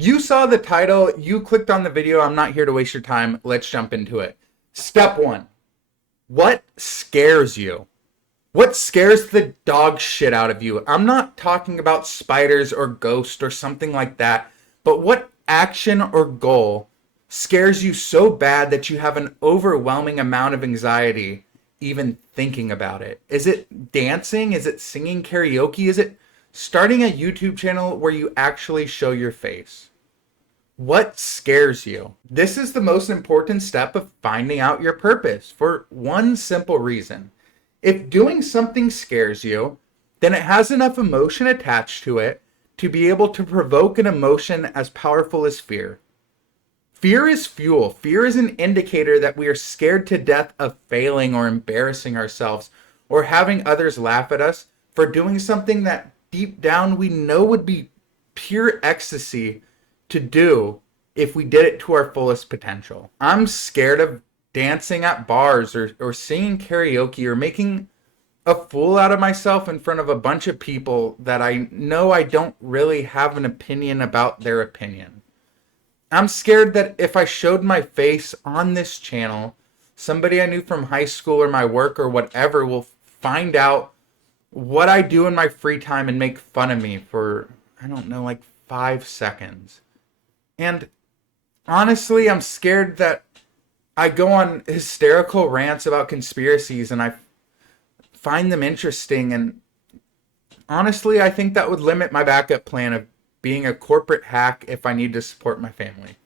You saw the title, you clicked on the video. I'm not here to waste your time. Let's jump into it. Step one. What scares you? What scares the dog shit out of you? I'm not talking about spiders or ghosts or something like that, but what action or goal scares you so bad that you have an overwhelming amount of anxiety even thinking about it? Is it dancing? Is it singing karaoke? Is it starting a YouTube channel where you actually show your face? What scares you? This is the most important step of finding out your purpose for one simple reason. If doing something scares you, then it has enough emotion attached to it to be able to provoke an emotion as powerful as fear. Fear is fuel. Fear is an indicator that we are scared to death of failing or embarrassing ourselves or having others laugh at us for doing something that deep down we know would be pure ecstasy to do if we did it to our fullest potential. I'm scared of dancing at bars or singing karaoke or making a fool out of myself in front of a bunch of people that I know I don't really have an opinion about their opinion. I'm scared that if I showed my face on this channel, somebody I knew from high school or my work or whatever will find out what I do in my free time and make fun of me for, I don't know, like 5 seconds. And honestly, I'm scared that I go on hysterical rants about conspiracies and I find them interesting. And honestly, I think that would limit my backup plan of being a corporate hack if I need to support my family.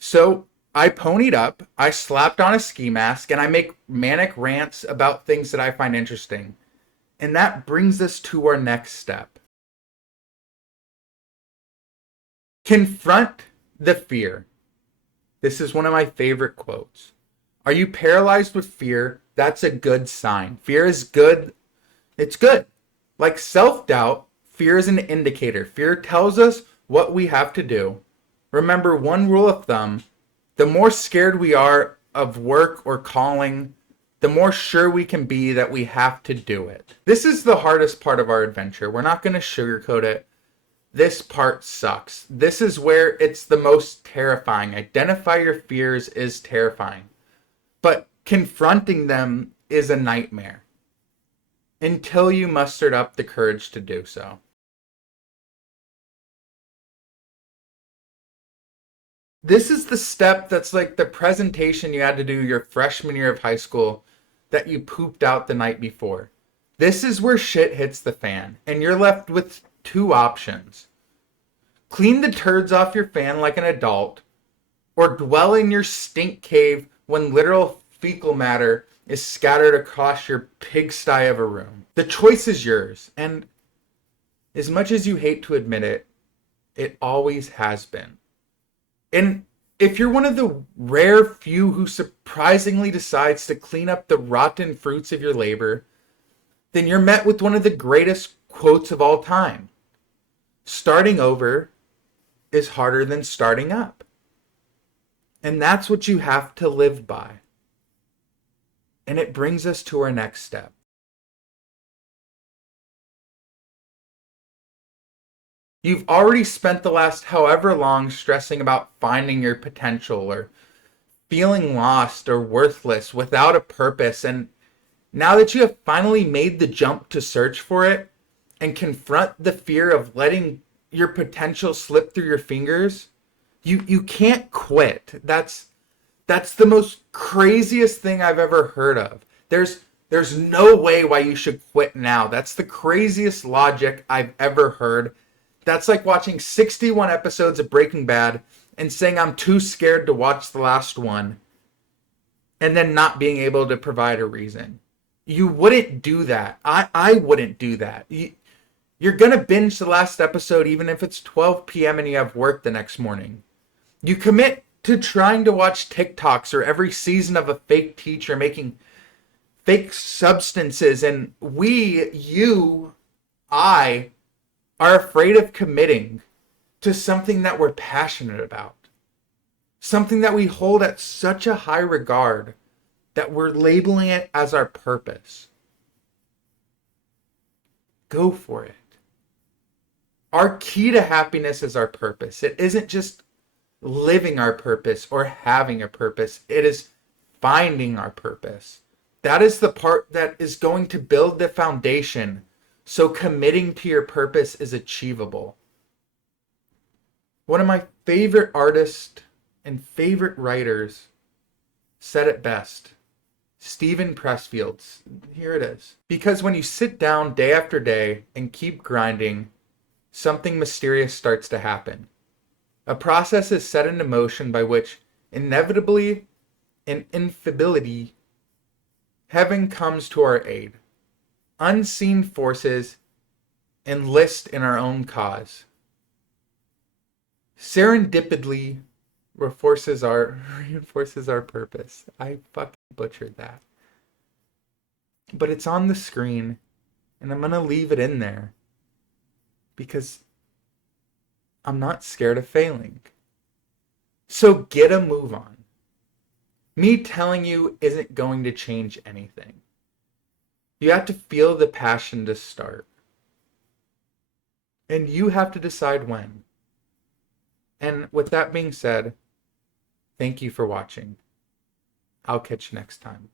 So I ponied up, I slapped on a ski mask, and I make manic rants about things that I find interesting. And that brings us to our next step. Confront the fear. This is one of my favorite quotes. Are you paralyzed with fear? That's a good sign. Fear is good. It's good. Like self-doubt, fear is an indicator. Fear tells us what we have to do. Remember, one rule of thumb, the more scared we are of work or calling, the more sure we can be that we have to do it. This is the hardest part of our adventure. We're not going to sugarcoat it. This part sucks. This is where it's the most terrifying. Identify your fears is terrifying. But confronting them is a nightmare. Until you mustered up the courage to do so. This is the step that's like the presentation you had to do your freshman year of high school that you pooped out the night before. This is where shit hits the fan, and you're left with two options. Clean the turds off your fan like an adult, or dwell in your stink cave when literal fecal matter is scattered across your pigsty of a room. The choice is yours, and as much as you hate to admit it, it always has been. And if you're one of the rare few who surprisingly decides to clean up the rotten fruits of your labor, then you're met with one of the greatest quotes of all time. Starting over is harder than starting up. And that's what you have to live by. And it brings us to our next step. You've already spent the last however long stressing about finding your potential or feeling lost or worthless without a purpose. And now that you have finally made the jump to search for it and confront the fear of letting your potential slip through your fingers, you can't quit. That's the most craziest thing I've ever heard of. There's no way why you should quit now. That's the craziest logic I've ever heard. That's like watching 61 episodes of Breaking Bad and saying I'm too scared to watch the last one and then not being able to provide a reason. You wouldn't do that. I wouldn't do that. You're going to binge the last episode even if it's 12 p.m. and you have work the next morning. You commit to trying to watch TikToks or every season of a fake teacher making fake substances, and I are afraid of committing to something that we're passionate about. Something that we hold at such a high regard that we're labeling it as our purpose. Go for it. Our key to happiness is our purpose. It isn't just living our purpose or having a purpose. It is finding our purpose. That is the part that is going to build the foundation so committing to your purpose is achievable. One of my favorite artists and favorite writers said it best. Steven Pressfield's. Here it is. Because when you sit down day after day and keep grinding, something mysterious starts to happen. A process is set into motion by which, inevitably and infallibly, heaven comes to our aid. Unseen forces enlist in our own cause. Serendipitously reinforces our purpose. I fucking butchered that. But it's on the screen, and I'm gonna leave it in there because I'm not scared of failing. So get a move on. Me telling you isn't going to change anything. You have to feel the passion to start. And you have to decide when. And with that being said, thank you for watching. I'll catch you next time.